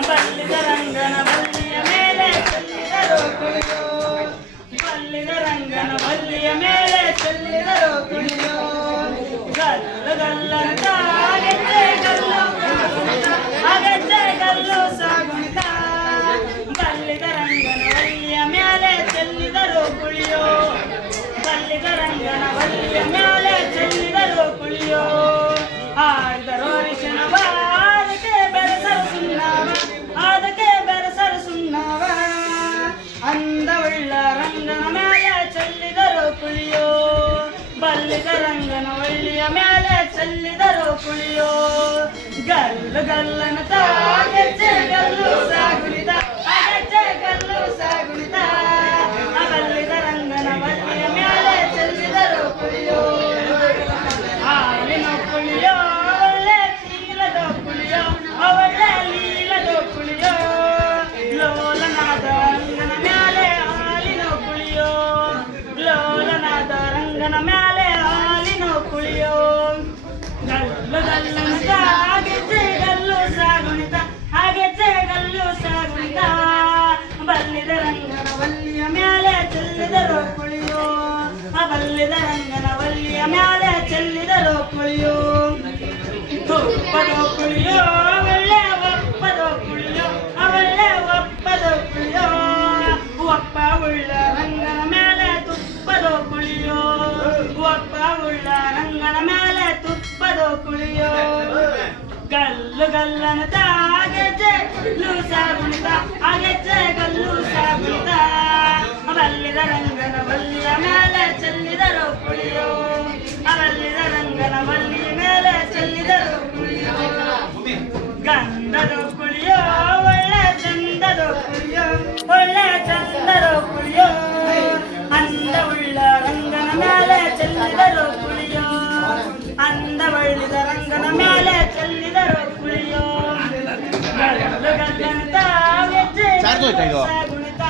ಬಲ್ಲಿದ ರಂಗನ ಬಲ್ಲಿಯ ಮೇಲೆ ಚೆಲ್ಲಿದರು ಕುಳಿಯೋ ಬಲ್ಲಿದ ರಂಗನ ಬಲ್ಲಿಯ ಮೇಲೆ ಚೆಲ್ಲಿದರು ಕುಳಿಯೋ ಗಲ್ಲು ಗಲ್ಲಂತ ಗೆಜ್ಜೆ ಗಲ್ಲು ಅಗೆಜ್ಜೆ ಗಲ್ಲು ಸಾಗುಣಿತ ಬಲ್ಲಿದ ರಂಗನ ಬಲ್ಲಿಯ ಮೇಲೆ ಚೆಲ್ಲಿದರು ಕುಳಿಯೋ ಬಲ್ಲಿದ ರಂಗನ ಬಲ್ಲಿಯ ಮೇಲೆ ಚೆಲ್ಲಿದರು ಕುಳಿಯೋ ಆಡಿದರು ಅರಿಶಿಣವ ಅದಕ್ಕೆ ಬೆರೆಸರು ಸುಣ್ಣವ ಅದಕ್ಕೆ ಬೆರೆಸರು ಸುಣ್ಣವ ಅಂದವುಳ್ಳ ರಂಗನ ಮೇಲೆ ಚೆಲ್ಲಿದರು ಕುಳಿಯೋ ಬಲ್ಲಿದ ರಂಗನ ಒಳ್ಳಿಯ ಮೇಲೆ ಚೆಲ್ಲಿದರು ಕುಳಿಯೋ ಗಲ್ಲು ಗಲ್ಲನ ಗೆಜ್ಜೆ ಗಲ್ಲು ಸಾಗುಣಿತ ಗೆಜ್ಜೆ ಗಲ್ಲು ಸಾಗುಣಿತ ಬಲ್ಲಿದ ರಂಗನ ಬಲ್ಲಿಯ ಮೇಲೆ ಚೆಲ್ಲಿದರು ಕುಳಿಯೋ ಹಾಲಿನ ಕುಳಿಯೋ ಒಳ್ಳೆ ಲೀಲದ ಕುಳಿಯೋ ಒಳ್ಳೆ ಲೀಲದ ಕುಳಿಯೋ ಲೋಲನಾದ ರಂಗನ ಮೇಲೆ ಹಾಲಿನ ಕುಳಿಯೋ ಲೋಲನಾದ ರಂಗನ ಮೇಲೆ ಹಾಲಿನ ಕುಳಿಯೋ ಗಲ್ಲು ಗಲ್ಲಂತ ಗೆಜ್ಜೆ ಗಲ್ಲು ಸಾಗುಣಿತ ಗೆಜ್ಜೆ ಗಲ್ಲು ಸಾಗುಣಿತ ಬಲ್ಲಿದ ರಂಗನ ವಲ್ಲಿಯ ಮೇಲೆ ಚೆಲ್ಲಿದರು ಕುಳಿಯೋ ಬಲ್ಲಿದ ರಂಗನ ವಲ್ಲಿಯ ಮೇಲೆ ಚೆಲ್ಲಿದರು ಕುಳಿಯೋ ಒಪ್ಪದೋ ಕುಳಿಯೋ ಒಳ್ಳೆ ಒಪ್ಪದೋ ಕುಳಿಯೋ ಒಳ್ಳೆ ಒಪ್ಪದೋ ಕುಳಿಯೋ ಒಪ್ಪ ಉಳ್ಳ ರಂಗನ ಮೇಲೆ ತುಪ್ಪದೋ ಕುಳಿಯೋ ಒಪ್ಪ ಉಳ್ಳ ರಂಗನ ಮೇಲೆ ತುಪ್ಪದೋ ಕುಳಿಯೋ ಗಲ್ಲು ಗಲ್ಲನ ಗೆಜ್ಜೆ ಗಲ್ಲು ಸಾಗುಣಿತ ಗೆಜ್ಜೆ ಗಲ್ಲು ಸಾಗುಣಿತ ಬಲ್ಲಿದ ರಂಗನ ಬಲ್ಲಿಯ ಮೇಲೆ ಚೆಲ್ಲಿದರು ಕುಳಿಯೋ ಬಲ್ಲಿದ ರಂಗನ ಬಲ್ಲಿಯ ಮೇಲೆ ಚೆಲ್ಲಿದರು ಕುಳಿಯೋ ಗಂಧದ ಕುಳಿಯೋ ಒಳ್ಳೆ ಚಂದದ ಕುಳಿಯೋ ಒಳ್ಳೆ ಚಂದದ ಕುಳಿಯೋ ಅಂದವುಳ್ಳ ರಂಗನ ಮೇಲೆ ಚೆಲ್ಲಿದರು ಕುಳಿಯೋ ಅಂದ ಬಳ್ಳಿದ ರಂಗನ ಮೇಲೆ ಚೆಲ್ಲಿದರು ಕುಳಿಯೋ ಗಲ್ಲು ಗಲ್ಲಂತ ಗೆಜ್ಜೆ ಸಾಗುಣಿತ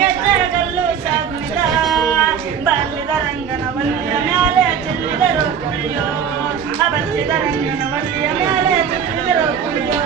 ಗೆಜ್ಜೆ ಗಲ್ಲು ಸಾಗುಣಿತ ಬಲ್ಲಿದ ರಂಗನ ಬಲ್ಲಿಯ ಮೇಲೆ ಚೆಲ್ಲಿದರು ಕುಳಿಯೋ ಬಲ್ಲಿದ ರಂಗನ ಬಲ್ಲಿಯ ಮೇಲೆ ಚೆಲ್ಲಿದರು ಕುಳಿಯೋ